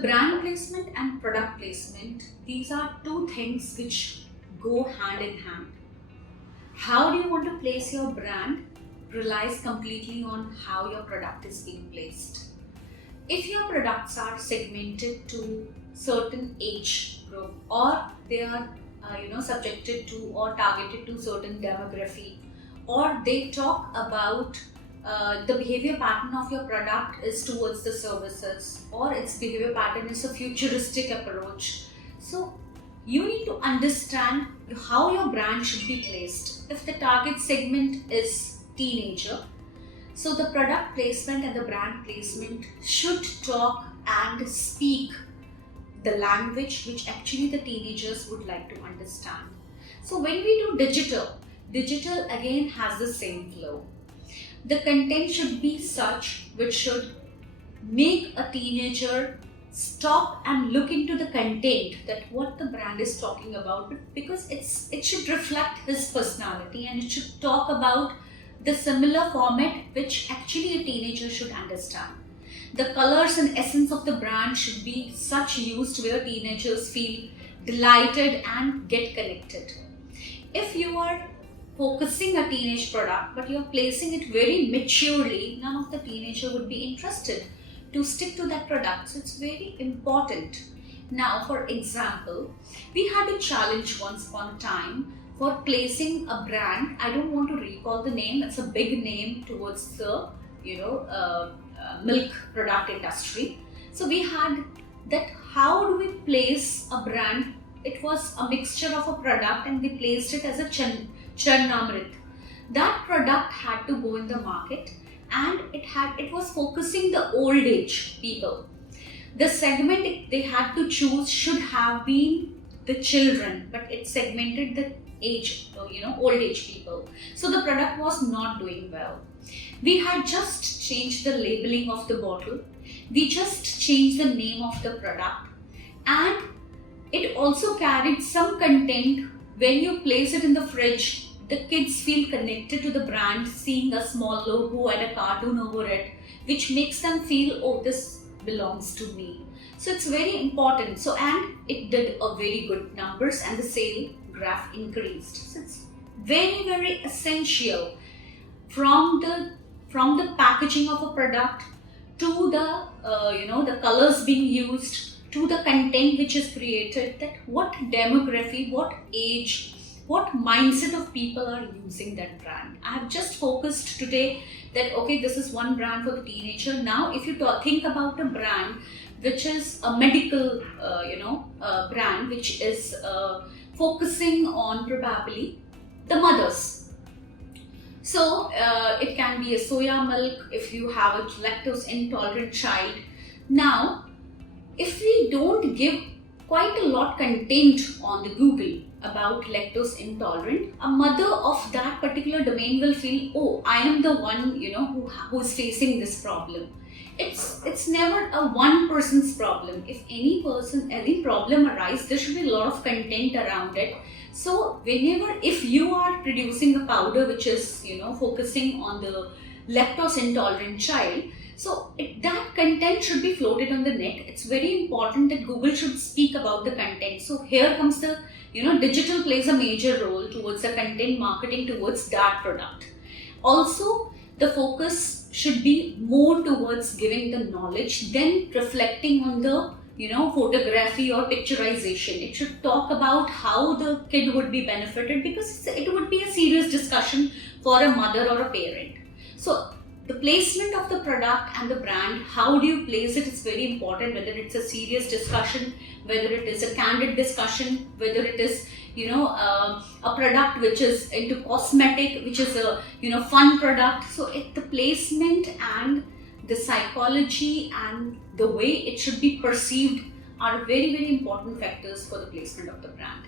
brand placement and product placement, these are two things which go hand in hand. How do you want to place your brand relies completely on how your product is being placed. If your products are segmented to certain age group, or they are subjected to or targeted to certain demography, or they talk about the behavior pattern of your product is towards the services, or its behavior pattern is a futuristic approach. So you need to understand how your brand should be placed. If the target segment is teenager, so the product placement and the brand placement should talk and speak the language which actually the teenagers would like to understand. So when we do digital again has the same flow. The content should be such which should make a teenager stop and look into the content, that what the brand is talking about, because it should reflect his personality, and it should talk about the similar format which actually a teenager should understand. The colors and essence of the brand should be such used where teenagers feel delighted and get connected. If you are focusing a teenage product but you are placing it very maturely, none of the teenager would be interested to stick to that product. So it's very important. Now, for example, we had a challenge once upon a time for placing a brand. I don't want to recall the name. It's a big name towards the milk product industry. So we had that, how do we place a brand? It was a mixture of a product and we placed it as a Charnamrit. That product had to go in the market, and it was focusing the old age people. The segment they had to choose should have been the children, but it segmented the age, old age people. So the product was not doing well. We had just changed the labeling of the bottle. We just changed the name of the product, and it also carried some content. When you place it in the fridge, the kids feel connected to the brand, seeing a small logo and a cartoon over it, which makes them feel, oh, this belongs to me. So it's very important. So, and it did a very good numbers, and the sale graph increased. So it's very, very essential from the packaging of a product to the the colors being used, to the content which is created, that what demography, what age, what mindset of people are using that brand. I have just focused today that, okay, this is one brand for the teenager. Now, if you think about a brand which is a medical, brand, which is focusing on probably the mothers. So it can be a soya milk if you have a lactose intolerant child. Now, if we don't give quite a lot content on the Google about lactose intolerant, a mother of that particular domain will feel, oh, I am the one who is facing this problem. It's never a one person's problem. If any problem arises, there should be a lot of content around it. So if you are producing a powder which is focusing on the lactose intolerant child, so that content should be floated on the net. It's very important that Google should speak about the content. So here comes the, digital plays a major role towards the content marketing towards that product. Also, the focus should be more towards giving the knowledge than reflecting on the, photography or picturization. It should talk about how the kid would be benefited, because it would be a serious discussion for a mother or a parent. So the placement of the product and the brand, how do you place it is very important, whether it's a serious discussion, whether it is a candid discussion, whether it is a product which is into cosmetic, which is a fun product. So the placement and the psychology and the way it should be perceived are very, very important factors for the placement of the brand.